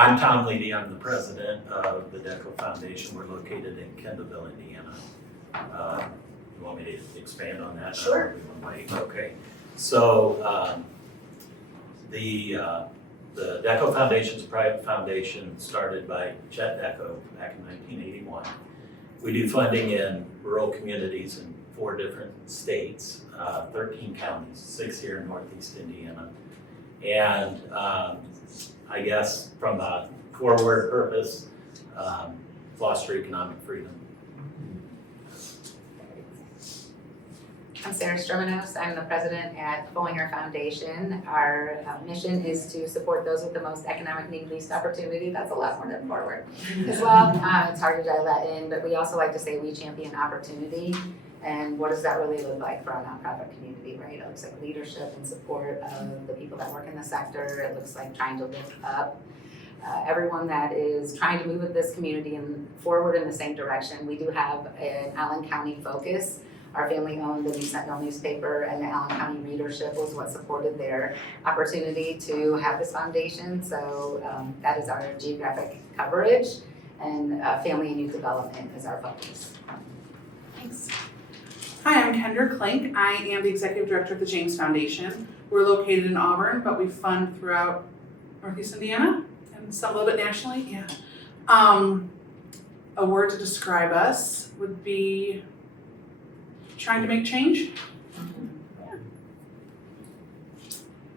I'm Tom Leedy. I'm the president of the DECO Foundation. We're located in Kendallville, Indiana. You want me to expand on that? Sure. Okay. So the DECO Foundation is a private foundation started by Chet DECO back in 1981. We do funding in rural communities in 4 different states, 13 counties, 6 here in Northeast Indiana. And I guess from a forward purpose, foster economic freedom. I'm Sarah Stromanos. I'm the president at Follinger Foundation. Our mission is to support those with the most economic need, least opportunity. That's a lot more than forward as well. It's hard to dial that in, but we also like to say we champion opportunity. And what does that really look like for our nonprofit community, right? It looks like leadership and support of the people that work in the sector. It looks like trying to lift up everyone that is trying to move with this community and forward in the same direction. We do have an Allen County focus. Our family owned the New Sentinel newspaper, and the Allen County readership was what supported their opportunity to have this foundation. So that is our geographic coverage, and family and youth development is our focus. Thanks. Hi, I'm Kendra Klink. I am the Executive Director of the James Foundation. We're located in Auburn, but we fund throughout Northeast Indiana and some a little bit nationally. Yeah. A word to describe us would be trying to make change.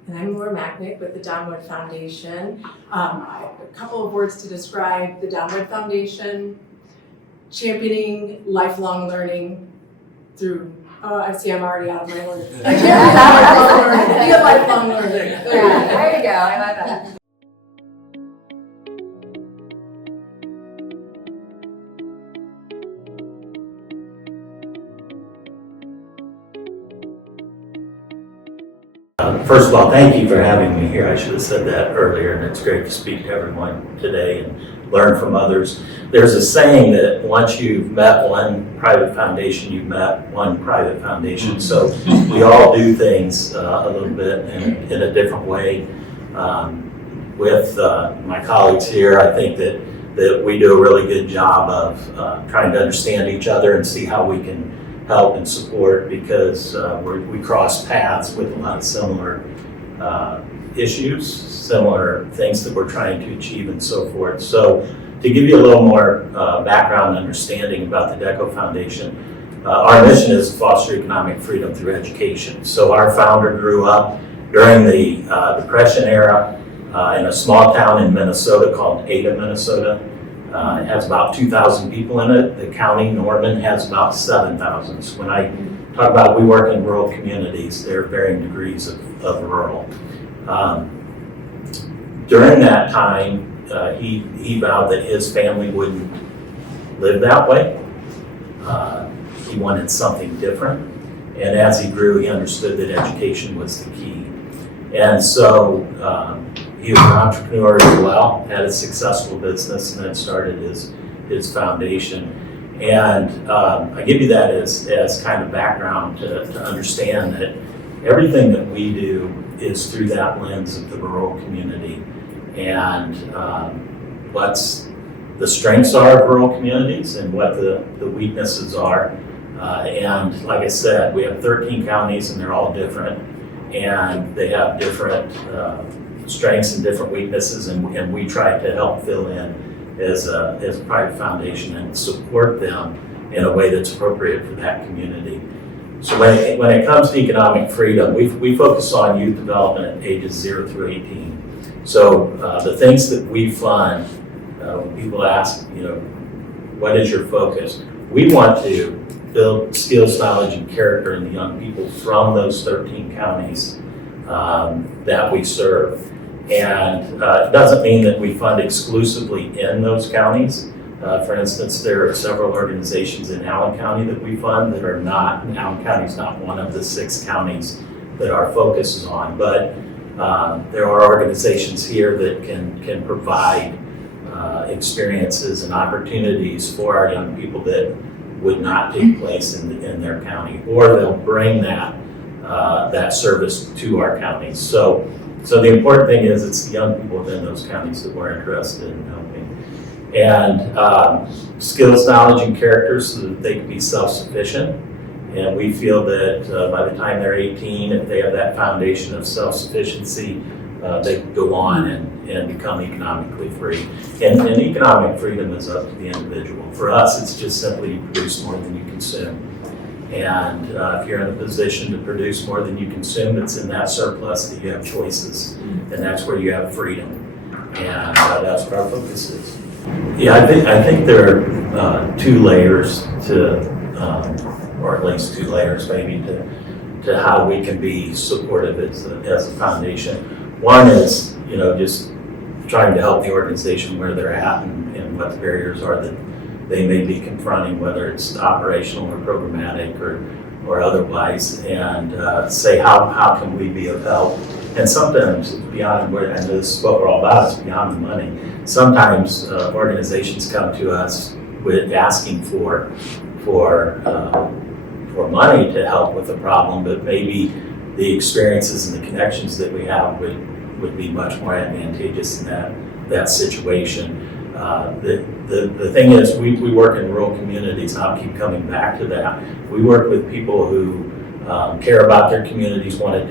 And I'm Laura Macknick with the Downward Foundation. A couple of words to describe the Downward Foundation: championing lifelong learning through, I see I'm already out of my words. Be a lifelong learning. Yeah, there you go. I like that. First of all, thank you for having me here. I should have said that earlier, and it's great to speak to everyone today and learn from others. There's a saying that once you've met one private foundation, you've met one private foundation. So we all do things a little bit in a different way. With my colleagues here, I think that we do a really good job of trying to understand each other and see how we can help and support, because we cross paths with a lot of similar issues, similar things that we're trying to achieve and so forth. So to give you a little more background understanding about the DECO Foundation, our mission is to foster economic freedom through education. So our founder grew up during the Depression era in a small town in Minnesota called Ada, Minnesota. It has about 2,000 people in it. The county, Norman, has about 7,000. So when I talk about we work in rural communities, there are varying degrees of rural. During that time, he vowed that his family wouldn't live that way. He wanted something different. And as he grew, he understood that education was the key. And so he was an entrepreneur as well, had a successful business, and then started his foundation. And I give you that as kind of background to understand that everything that we do is through that lens of the rural community, and what's the strengths are of rural communities and what the weaknesses are. And like I said, we have 13 counties, and they're all different, and they have different strengths and different weaknesses, and we try to help fill in as a private foundation and support them in a way that's appropriate for that community. So when it comes to economic freedom, we focus on youth development at ages 0 through 18. So the things that we fund, when people ask, what is your focus? We want to build skills, knowledge, and character in the young people from those 13 counties that we serve. And it doesn't mean that we fund exclusively in those counties. For instance, there are several organizations in Allen County that we fund that are not, Allen County is not one of the 6 counties that our focus is on, but there are organizations here that can provide experiences and opportunities for our young people that would not take place in their county, or they'll bring that service to our counties. So So the important thing is it's the young people within those counties that we're interested in helping. And skills, knowledge, and character so that they can be self-sufficient. And we feel that by the time they're 18, if they have that foundation of self-sufficiency, they can go on and become economically free. And economic freedom is up to the individual. For us, it's just simply you produce more than you consume. And if you're in a position to produce more than you consume, it's in that surplus that you have choices. And that's where you have freedom. And that's what our focus is. Yeah, I think there are 2 layers to, or at least 2 layers maybe, to how we can be supportive as a foundation. One is, just trying to help the organization where they're at and what the barriers are that they may be confronting, whether it's operational or programmatic or otherwise, and say how can we be of help. And sometimes it's beyond, and this is what we're all about, it's beyond the money. Sometimes organizations come to us with asking for money to help with the problem, but maybe the experiences and the connections that we have would be much more advantageous in that situation. The thing is, we work in rural communities, and I'll keep coming back to that. We work with people who care about their communities, want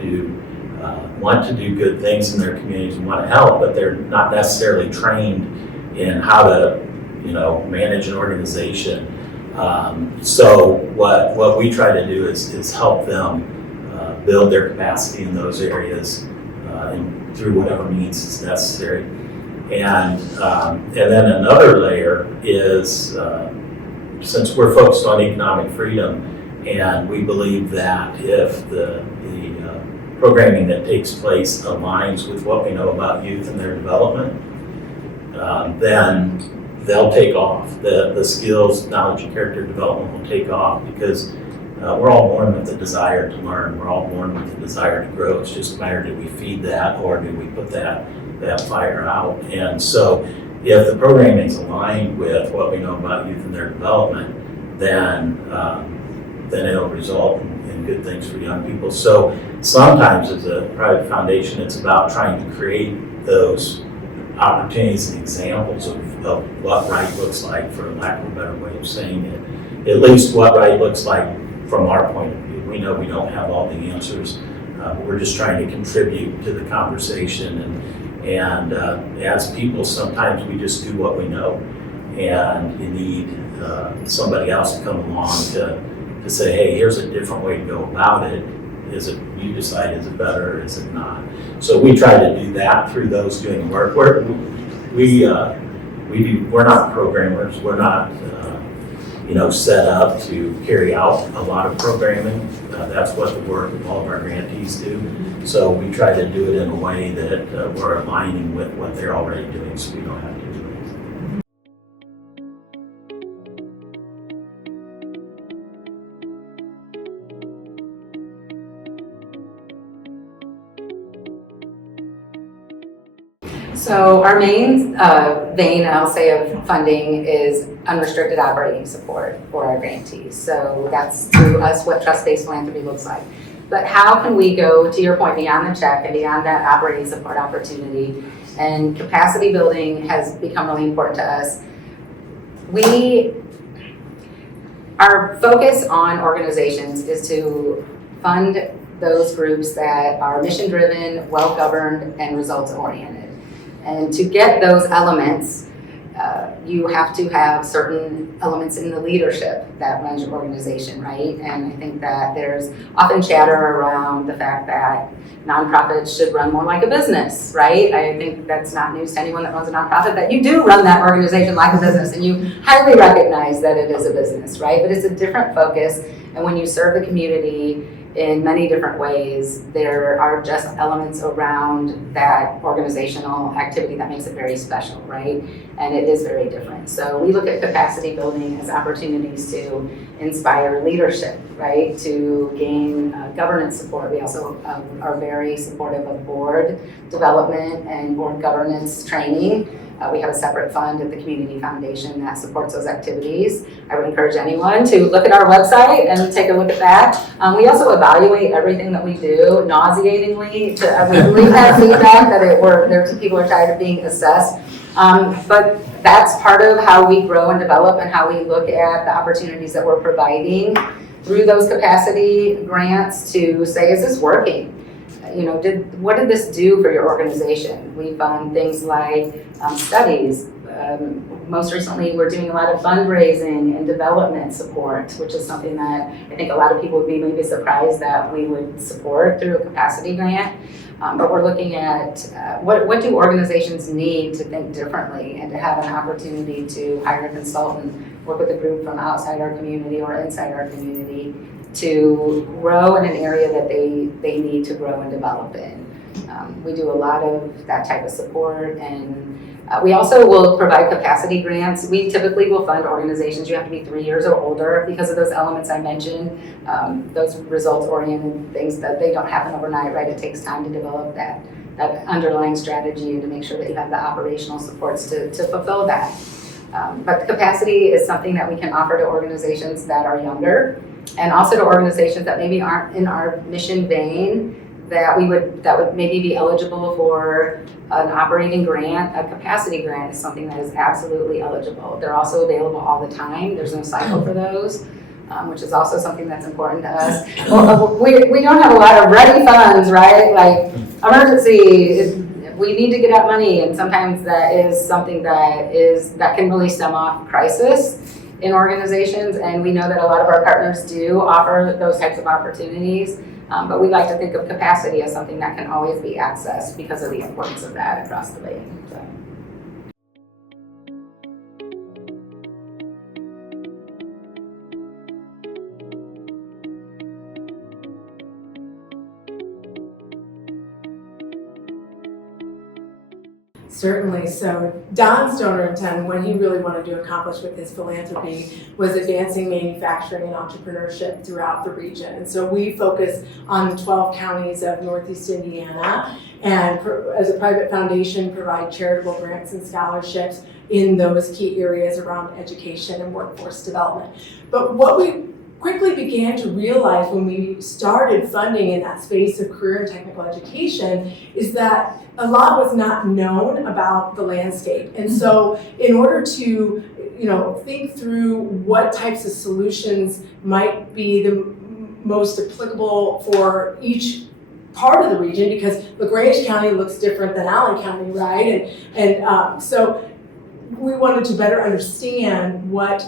to do good things in their communities and want to help, but they're not necessarily trained in how to, manage an organization. So what we try to do is help them build their capacity in those areas and through whatever means is necessary. And then another layer is, since we're focused on economic freedom, and we believe that if the programming that takes place aligns with what we know about youth and their development, then they'll take off. The skills, knowledge, and character development will take off because we're all born with the desire to learn. We're all born with the desire to grow. It's just a matter, do we feed that or do we put that fire out? And so if the programming is aligned with what we know about youth and their development, then it'll result in good things for young people. So sometimes as a private foundation, it's about trying to create those opportunities and examples of what right looks like, for lack of a better way of saying it. At least what right looks like from our point of view. We know we don't have all the answers. We're just trying to contribute to the conversation. And as people, sometimes we just do what we know. And you need somebody else to come along to say, hey, here's a different way to go about it. You decide, is it better or is it not? So we try to do that through those doing work. We're not programmers. We're not set up to carry out a lot of programming. That's what the work of all of our grantees do. So we try to do it in a way that we're aligning with what they're already doing, so we don't have to do it. So our main vein, I'll say, of funding is unrestricted operating support for our grantees. So that's to us what trust-based philanthropy looks like. But how can we go, to your point, beyond the check and beyond that operating support opportunity? And capacity building has become really important to us. Our focus on organizations is to fund those groups that are mission-driven, well-governed, and results-oriented. And to get those elements, you have to have certain elements in the leadership that runs your organization, right? And I think that there's often chatter around the fact that nonprofits should run more like a business, right? I think that's not news to anyone that runs a nonprofit, that you do run that organization like a business and you highly recognize that it is a business, right? But it's a different focus, and when you serve the community in many different ways, there are just elements around that organizational activity that makes it very special, right? And it is very different. So we look at capacity building as opportunities to inspire leadership, right? To gain governance support. We also are very supportive of board development and board governance training. We have a separate fund at the Community Foundation that supports those activities. I would encourage anyone to look at our website and take a look at that. We also evaluate everything that we do nauseatingly. We've had feedback that there's people are tired of being assessed. But that's part of how we grow and develop and how we look at the opportunities that we're providing through those capacity grants to say, is this working? What did this do for your organization? We fund things like studies. Most recently, we're doing a lot of fundraising and development support, which is something that I think a lot of people would be maybe surprised that we would support through a capacity grant. But we're looking at what do organizations need to think differently and to have an opportunity to hire a consultant, work with a group from outside our community or inside our community to grow in an area that they need to grow and develop in. We do a lot of that type of support, and we also will provide capacity grants. We typically will fund organizations. You have to be 3 years or older because of those elements I mentioned, those results-oriented things that they don't happen overnight, right? It takes time to develop that underlying strategy and to make sure that you have the operational supports to fulfill that. But capacity is something that we can offer to organizations that are younger and also to organizations that maybe aren't in our mission vein, that would maybe be eligible for an operating grant. A capacity grant is something that is absolutely eligible. They're also available all the time. There's no cycle for those, which is also something that's important to us. Well, we don't have a lot of ready funds, right? Like emergency, we need to get out money, and sometimes that is something that can really stem off crisis in organizations, and we know that a lot of our partners do offer those types of opportunities. But we like to think of capacity as something that can always be accessed because of the importance of that across the way. So. Certainly. So Don's donor intent, what he really wanted to accomplish with his philanthropy was advancing manufacturing and entrepreneurship throughout the region. And so we focus on the 12 counties of Northeast Indiana, and as a private foundation provide charitable grants and scholarships in those key areas around education and workforce development. But what we quickly began to realize when we started funding in that space of career and technical education is that a lot was not known about the landscape. And so in order to think through what types of solutions might be the most applicable for each part of the region, because LaGrange County looks different than Allen County, right? And so we wanted to better understand what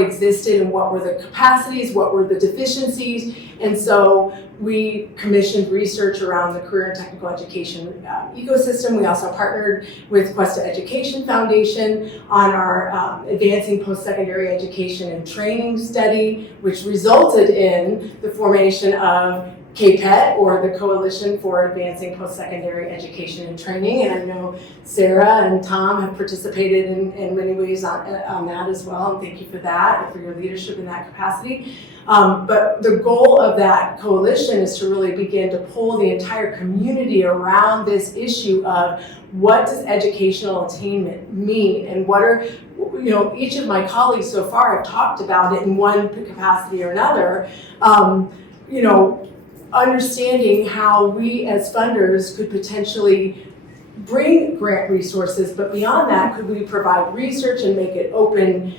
existed and what were the capacities, what were the deficiencies. And so we commissioned research around the career and technical education ecosystem. We also partnered with Cuesta Education Foundation on our Advancing Post-Secondary Education and Training study, which resulted in the formation of KPET, or the Coalition for Advancing Post-Secondary Education and Training. And I know Sarah and Tom have participated in many ways on that as well, and thank you for that and for your leadership in that capacity. But the goal of that coalition is to really begin to pull the entire community around this issue of what does educational attainment mean, and what are, each of my colleagues so far have talked about it in one capacity or another, understanding how we as funders could potentially bring grant resources, but beyond that, could we provide research and make it open,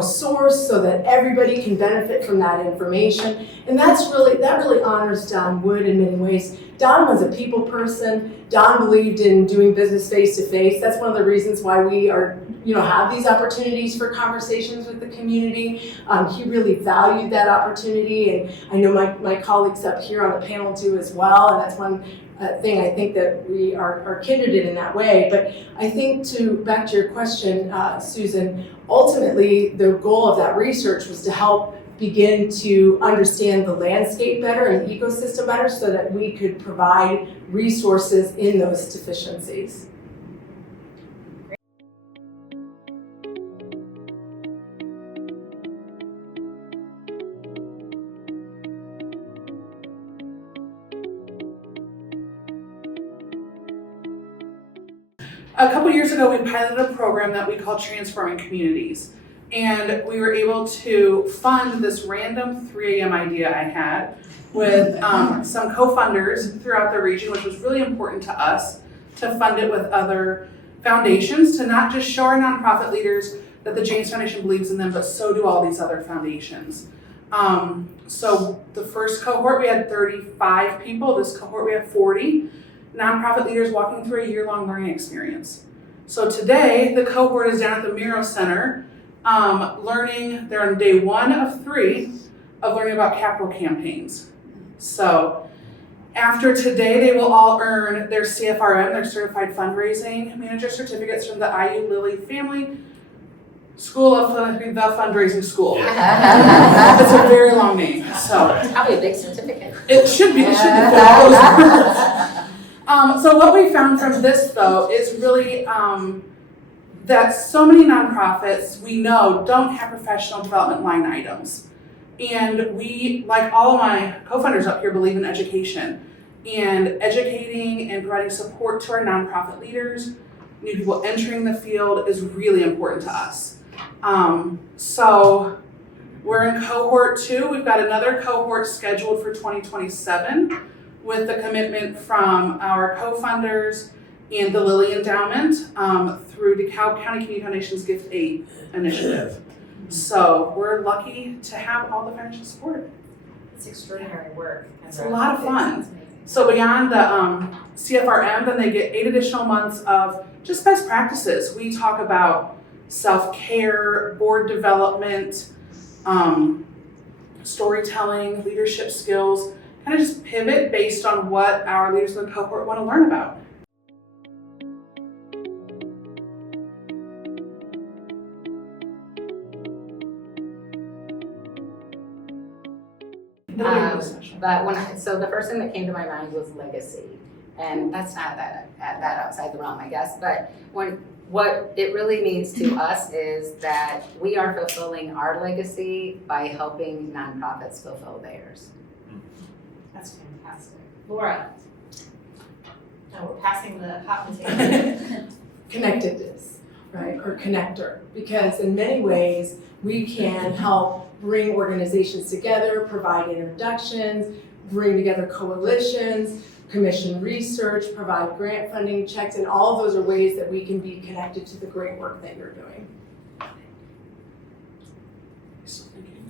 source so that everybody can benefit from that information? And that really honors Don Wood in many ways. Don was a people person. Don believed in doing business face to face. That's one of the reasons why we are, have these opportunities for conversations with the community. He really valued that opportunity, and I know my colleagues up here on the panel do as well, and that's one thing I think that we are kindred in that way. But I think back to your question, Susan, ultimately the goal of that research was to help begin to understand the landscape better and the ecosystem better so that we could provide resources in those deficiencies. A couple years ago, we piloted a program that we call Transforming Communities. And we were able to fund this random 3 a.m. idea I had with some co-funders throughout the region, which was really important to us to fund it with other foundations, to not just show our nonprofit leaders that the James Foundation believes in them, but so do all these other foundations. So the first cohort, we had 35 people. This cohort, we have 40 nonprofit leaders walking through a year-long learning experience. So today, the cohort is down at the Miro Center, learning, they're on day 1 of 3 of learning about capital campaigns. So after today, they will all earn their CFRM, their Certified Fundraising Manager certificates from the IU Lilly Family School of Philanthropy, the Fundraising School. It's a very long name, so. It's probably a big certificate. It should be for all those words. So what we found from this though is really that so many nonprofits we know don't have professional development line items. And we, like all of my co-funders up here, believe in education. And educating and providing support to our nonprofit leaders, new people entering the field, is really important to us. So we're in cohort 2. We've got another cohort scheduled for 2027 with the commitment from our co-funders and the Lilly Endowment through DeKalb County Community Foundation's Gift 8 initiative. So we're lucky to have all the financial support. It's extraordinary work. It's a lot of fun. It's amazing. So beyond the CFRM, then they get 8 additional months of just best practices. We talk about self-care, board development, storytelling, leadership skills, kind of just pivot based on what our leaders in the cohort want to learn about. But so the first thing that came to my mind was legacy. And that's not that outside the realm, I guess. But what it really means to us is that we are fulfilling our legacy by helping nonprofits fulfill theirs. That's fantastic. Laura. Now we're passing the hot potato. Connectedness, right, or connector, because in many ways we can help bring organizations together, provide introductions, bring together coalitions, commission research, provide grant funding checks, and all of those are ways that we can be connected to the great work that you're doing.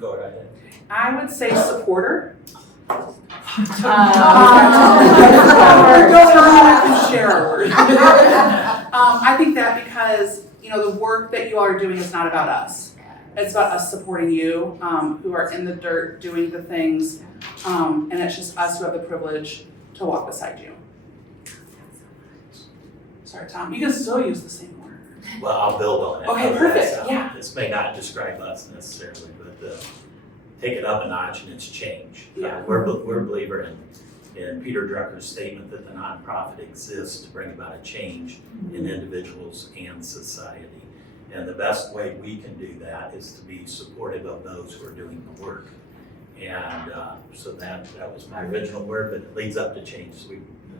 Go right ahead. I would say supporter. I can share our word. I think that because, the work that you all are doing is not about us. It's about us supporting you, who are in the dirt doing the things, and it's just us who have the privilege to walk beside you. Sorry, Tom, you can still use the same word. Well, I'll build on it. Okay, perfect, yeah. This may not describe us necessarily, but take it up a notch and it's change. Yeah. We're a believer in Peter Drucker's statement that the nonprofit exists to bring about a change in individuals and society. And the best way we can do that is to be supportive of those who are doing the work. And so that was my original word, but it leads up to change. So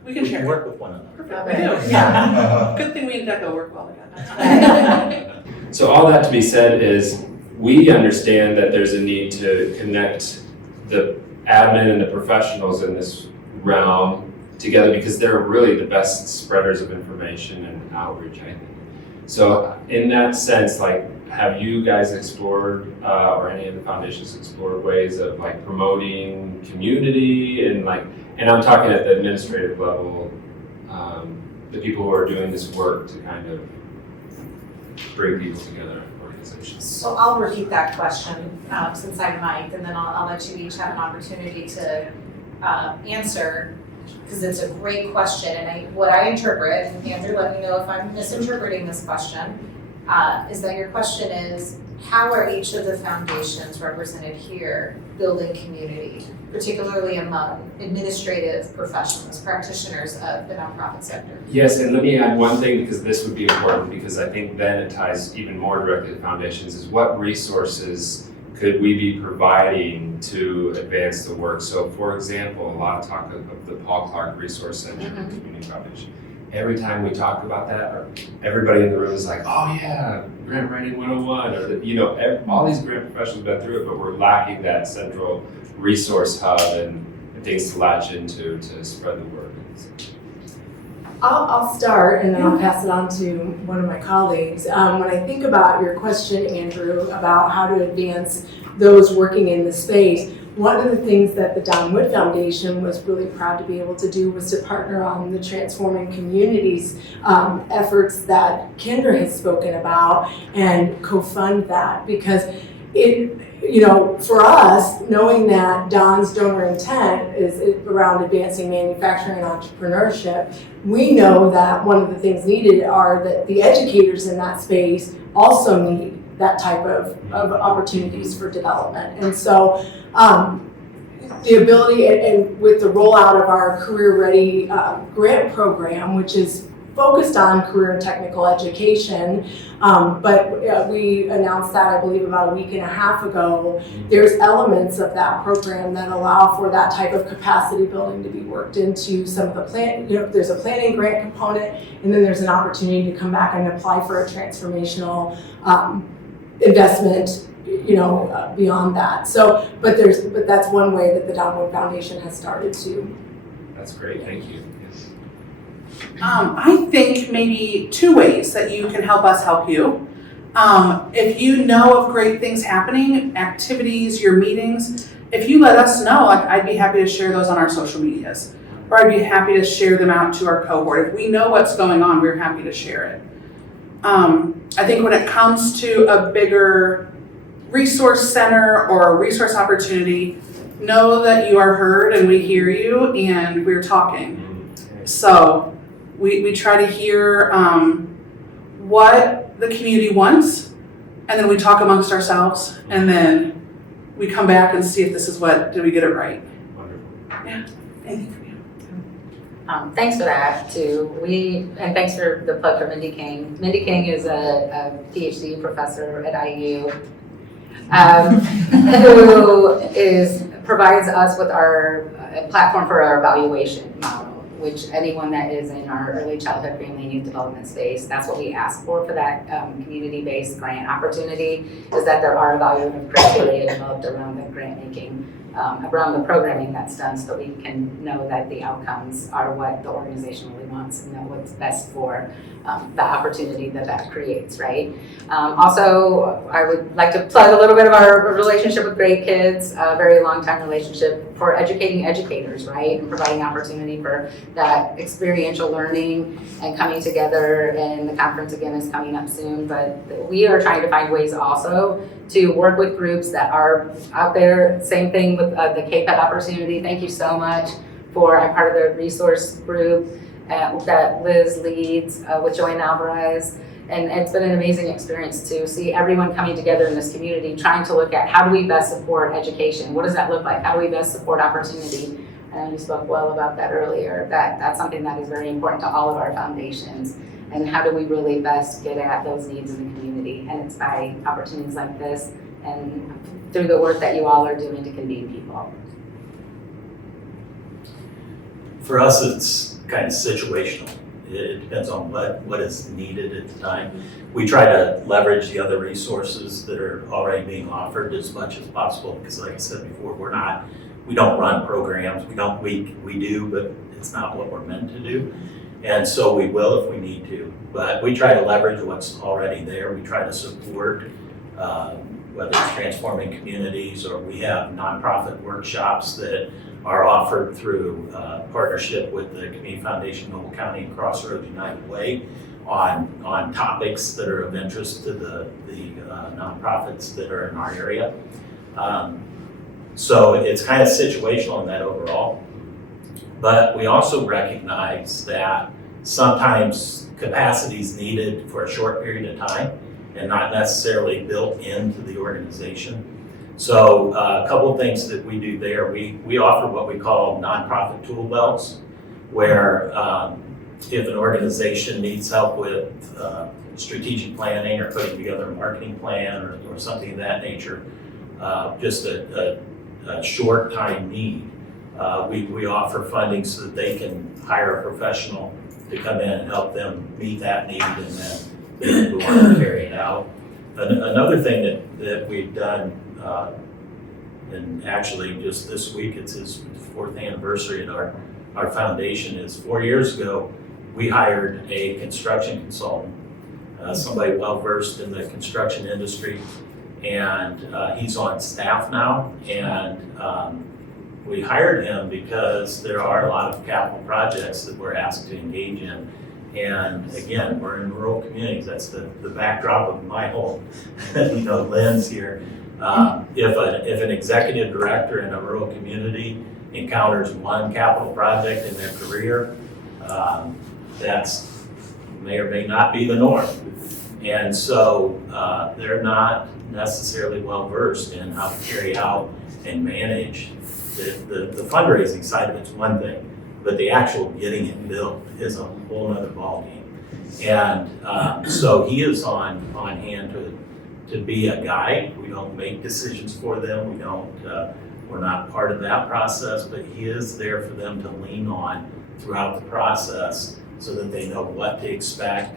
We can share. work with one another. Perfect, we do, yeah. Good thing we and Deco work well together. So all that to be said is, we understand that there's a need to connect the admin and the professionals in this realm together because they're really the best spreaders of information and outreach, I think. So in that sense, have you guys explored, or any of the foundations explored ways of promoting community and I'm talking at the administrative level, the people who are doing this work to kind of bring people together in organizations. So I'll repeat that question since I'm mic'd, and then I'll let you each have an opportunity to answer, because it's a great question. And what I interpret, and Andrew, let me know if I'm misinterpreting this question, is that your question is, how are each of the foundations represented here building community, particularly among administrative professionals, practitioners of the nonprofit sector? Yes, and let me add one thing because this would be important because I think then it ties even more directly to foundations is what resources could we be providing to advance the work? So for example, a lot of talk of the Paul Clark Resource Center and Community Foundation. every time we talk about that, everybody in the room is like, oh yeah, grant writing 101, or all these grant professionals have been through it, but we're lacking that central resource hub and things to latch into to spread the word. I'll start and then I'll pass it on to one of my colleagues. When I think about your question, Andrew, about how to advance those working in the space, one of the things that the Don Wood Foundation was really proud to be able to do was to partner on the Transforming Communities efforts that Kendra has spoken about and co-fund that, because for us, knowing that Don's donor intent is around advancing manufacturing and entrepreneurship, we know that one of the things needed are that the educators in that space also need that type of opportunities for development. And so the ability, and with the rollout of our Career Ready grant program, which is focused on career and technical education, but we announced that, I believe, about a week and a half ago. There's elements of that program that allow for that type of capacity building to be worked into some of the there's a planning grant component, and then there's an opportunity to come back and apply for a transformational investment, beyond that. So, but that's one way that the Don Wood Foundation has started to. That's great, thank you. I think maybe 2 ways that you can help us help you. If you know of great things happening, activities, your meetings, if you let us know, I'd be happy to share those on our social medias, or I'd be happy to share them out to our cohort. If we know what's going on, we're happy to share it. I think when it comes to a bigger resource center or a resource opportunity, know that you are heard and we hear you and we're talking. So we try to hear what the community wants, and then we talk amongst ourselves, and then we come back and see if this is did we get it right? Wonderful. Yeah, anything from you? Thanks for that too. And thanks for the plug for Mindy King. Mindy King is a PhD professor at IU who provides us with our platform for our evaluation model, which anyone that is in our early childhood family and youth development space, that's what we ask for that community-based grant opportunity, is that there are evaluative criteria developed around the grant making, around the programming that's done, so we can know that the outcomes are what the organization really wants and know what's best for the opportunity that creates, right? Also, I would like to plug a little bit of our relationship with Great Kids, a very long-time relationship for educating educators, right? And providing opportunity for that experiential learning and coming together, and the conference again is coming up soon, but we are trying to find ways also to work with groups that are out there. Same thing with the KPED opportunity. Thank you so much I'm part of the resource group that Liz leads with Joanne Alvarez. And it's been an amazing experience to see everyone coming together in this community, trying to look at how do we best support education? What does that look like? How do we best support opportunity? And you spoke well about that earlier. That's something that is very important to all of our foundations. And how do we really best get at those needs in the community? And it's by opportunities like this and through the work that you all are doing to convene people. For us, it's kind of situational. It depends on what is needed at the time. We try to leverage the other resources that are already being offered as much as possible, because like I said before, we don't run programs. We do, but it's not what we're meant to do. And so we will if we need to, but we try to leverage what's already there. We try to support, whether it's transforming communities, or we have nonprofit workshops that are offered through partnership with the Community Foundation, Noble County, and Crossroads United Way on topics that are of interest to the nonprofits that are in our area. So it's kind of situational in that overall. But we also recognize that sometimes capacity is needed for a short period of time and not necessarily built into the organization. So a couple of things that we do there, we offer what we call nonprofit tool belts, where if an organization needs help with strategic planning or putting together a marketing plan or something of that nature, just a short time need, we offer funding so that they can hire a professional to come in and help them meet that need and then go on and carry it out. Another thing that we've done, and actually just this week, it's his 4th anniversary at our foundation, is 4 years ago, we hired a construction consultant, somebody well-versed in the construction industry, and he's on staff now, and we hired him because there are a lot of capital projects that we're asked to engage in. And again, we're in rural communities. That's the backdrop of my whole, lens here. If an executive director in a rural community encounters one capital project in their career, that's may or may not be the norm. And so they're not necessarily well versed in how to carry out and manage the fundraising side of it's one thing, but the actual getting it built is a whole other ballgame. And so he is on hand to be a guide. We don't make decisions for them. We're not part of that process, but he is there for them to lean on throughout the process so that they know what to expect,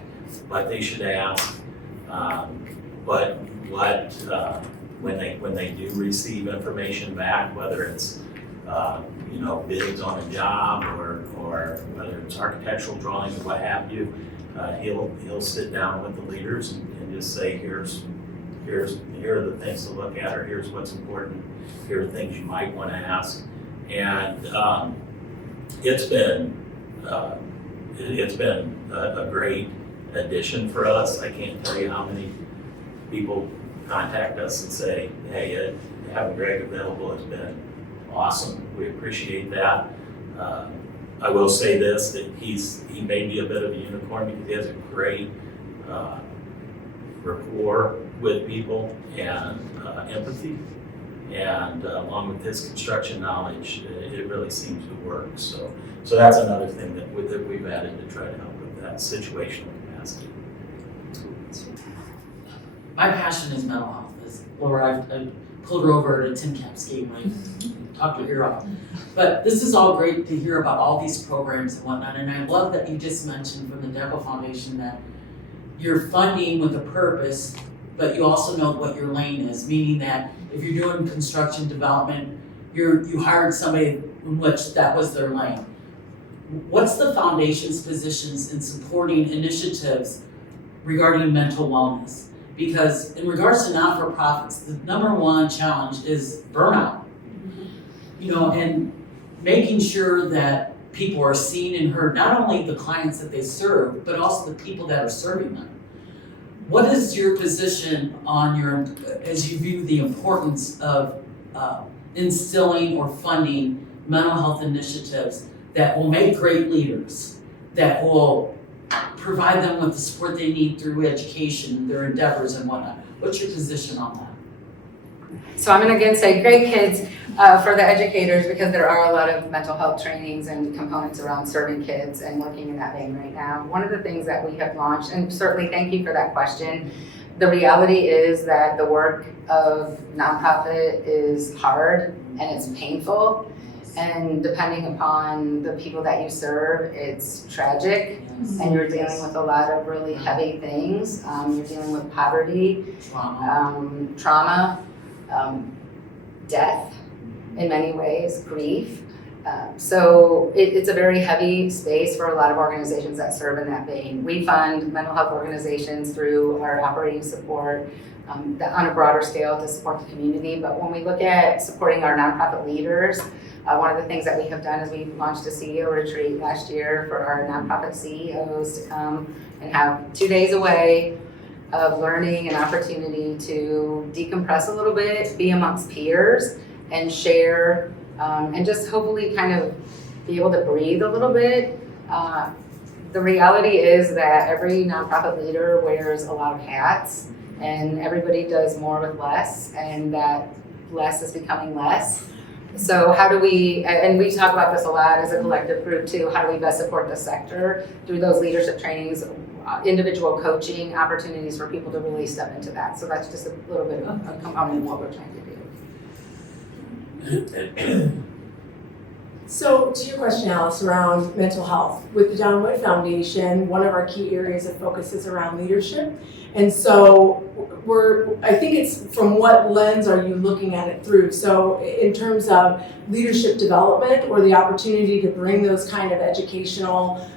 what they should ask, but what when they do receive information back, whether it's bids on a job or whether it's architectural drawings or what have you, he'll sit down with the leaders and just say, here are the things to look at, or here's what's important, here are things you might want to ask. And it's been a great addition for us. I can't tell you how many people contact us and say, hey, having Greg available has been awesome. We appreciate that. I will say this, that he may be a bit of a unicorn because he has a great rapport with people and empathy. And along with his construction knowledge, it really seems to work. So that's another thing that we've added to try to help with that situational capacity. My passion is mental health. As Laura, I pulled her over at a Tin Caps game when I talked her ear off. But this is all great to hear about all these programs and whatnot. And I love that you just mentioned from the DECO Foundation that you're funding with a purpose, but you also know what your lane is, meaning that if you're doing construction development, you hired somebody in which that was their lane. What's the foundation's positions in supporting initiatives regarding mental wellness? Because in regards to not-for-profits, the number one challenge is burnout. And making sure that people are seen and heard, not only the clients that they serve, but also the people that are serving them. What is your position on as you view the importance of instilling or funding mental health initiatives that will make great leaders, that will provide them with the support they need through education, their endeavors and whatnot? What's your position on that? So I'm gonna again say great kids for the educators, because there are a lot of mental health trainings and components around serving kids and working in that vein right now. One of the things that we have launched, and certainly thank you for that question, the reality is that the work of nonprofit is hard and it's painful. And depending upon the people that you serve, it's tragic. And you're dealing with a lot of really heavy things. You're dealing with poverty, trauma, death in many ways, grief. So it's a very heavy space for a lot of organizations that serve in that vein. We fund mental health organizations through our operating support on a broader scale to support the community. But when we look at supporting our nonprofit leaders, one of the things that we have done is we launched a CEO retreat last year for our nonprofit CEOs to come and have 2 days away of learning and opportunity to decompress a little bit, be amongst peers, and share, and just hopefully kind of be able to breathe a little bit. The reality is that every nonprofit leader wears a lot of hats, and everybody does more with less, and that less is becoming less. So how do we, and we talk about this a lot as a collective group too, how do we best support the sector through those leadership trainings, individual coaching opportunities for people to really step into that. So that's just a little bit of a component of what we're trying to do. So to your question, Alice, around mental health, with the Don Wood Foundation, one of our key areas of focus is around leadership. And so I think it's from what lens are you looking at it through? So in terms of leadership development or the opportunity to bring those kind of educational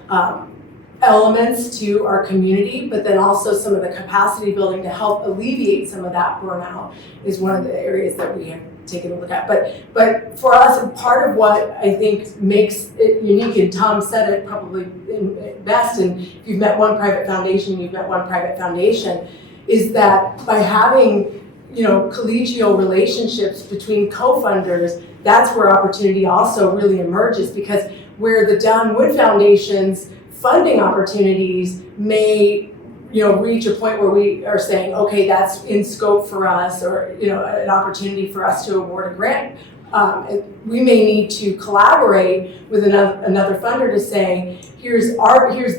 elements to our community, but then also some of the capacity building to help alleviate some of that burnout is one of the areas that we have taken a look at. But for us, part of what I think makes it unique, and Tom said it probably best, and if you've met one private foundation, you've met one private foundation, is that by having collegial relationships between co-funders, that's where opportunity also really emerges, because where the Don Wood Foundation's funding opportunities may reach a point where we are saying, okay, that's in scope for us, or an opportunity for us to award a grant. We may need to collaborate with another funder to say, here's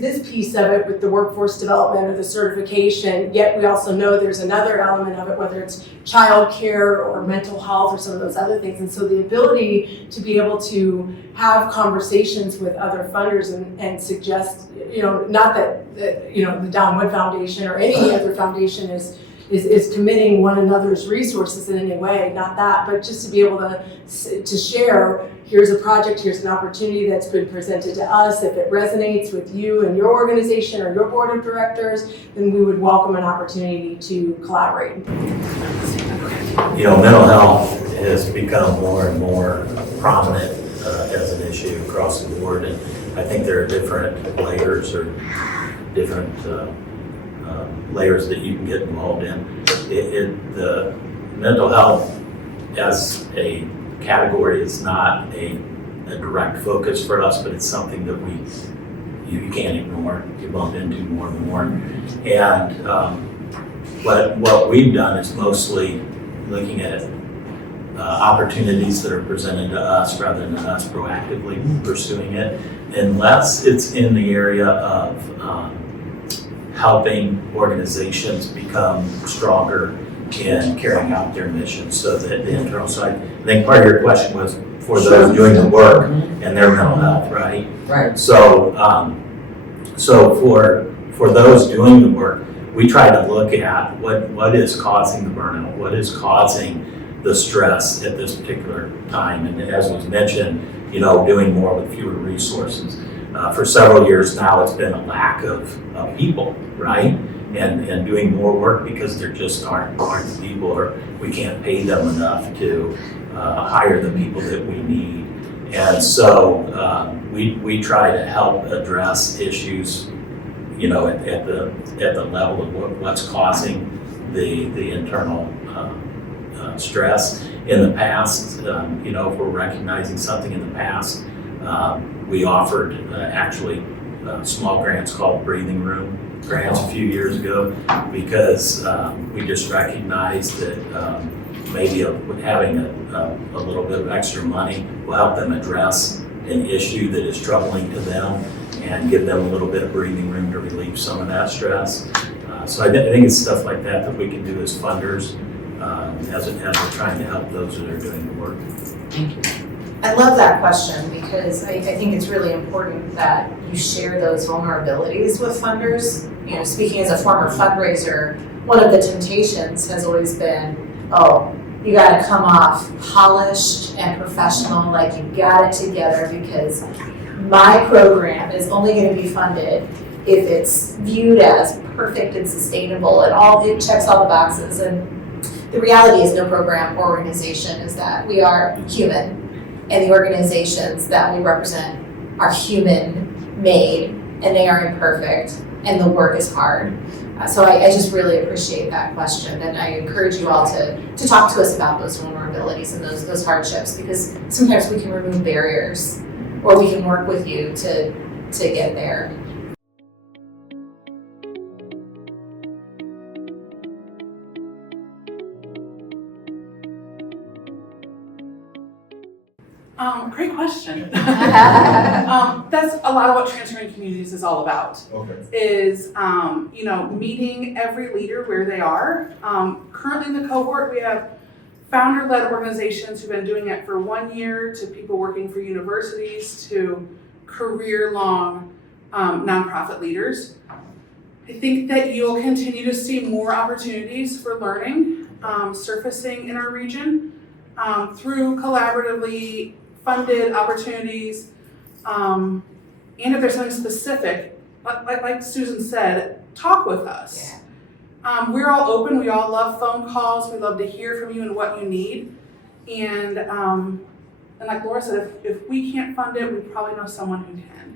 this piece of it with the workforce development or the certification, yet we also know there's another element of it, whether it's childcare or mental health or some of those other things. And so the ability to be able to have conversations with other funders and suggest, not that the Don Wood Foundation or any other foundation is committing one another's resources in any way, not that, but just to be able to share, here's a project, here's an opportunity that's been presented to us. If it resonates with you and your organization or your board of directors, then we would welcome an opportunity to collaborate. Mental health has become more and more prominent as an issue across the board, and I think there are different layers or different layers that you can get involved in. The mental health as a category is not a direct focus for us, but it's something that you can't ignore. You bump into more and more. And what we've done is mostly looking at opportunities that are presented to us rather than us proactively pursuing it, unless it's in the area of helping organizations become stronger in carrying out their mission. So that the internal side, I think part of your question was for those doing the work and their mental health, right? Right. So, for those doing the work, we try to look at what is causing the burnout, what is causing the stress at this particular time, and as was mentioned, doing more with fewer resources. For several years now, it's been a lack of people, right? And doing more work because there just aren't the people, or we can't pay them enough to hire the people that we need. And so we try to help address issues, at the level of what's causing the internal stress. In the past, if we're recognizing something in the past, we offered actually small grants called breathing room grants a few years ago, because we just recognized that maybe having a little bit of extra money will help them address an issue that is troubling to them and give them a little bit of breathing room to relieve some of that stress. So I think it's stuff like that we can do as funders as we're trying to help those that are doing the work. Thank you. I love that question, because I think it's really important that you share those vulnerabilities with funders. Speaking as a former fundraiser, one of the temptations has always been, you gotta come off polished and professional, like you got it together, because my program is only gonna be funded if it's viewed as perfect and sustainable and it checks all the boxes. And the reality is no program or organization is that. We are human. And the organizations that we represent are human-made, and they are imperfect, and the work is hard. So I just really appreciate that question, and I encourage you all to talk to us about those vulnerabilities and those hardships, because sometimes we can remove barriers, or we can work with you to get there. Great question. That's a lot of what Transforming Communities is all about. Okay. Is meeting every leader where they are. Currently in the cohort, we have founder-led organizations who've been doing it for 1 year to people working for universities to career-long nonprofit leaders. I think that you'll continue to see more opportunities for learning surfacing in our region through collaboratively funded opportunities. And if there's something specific, like Susan said, talk with us. We're all open, we all love phone calls, we love to hear from you and what you need. And like Laura said, if we can't fund it, we probably know someone who can.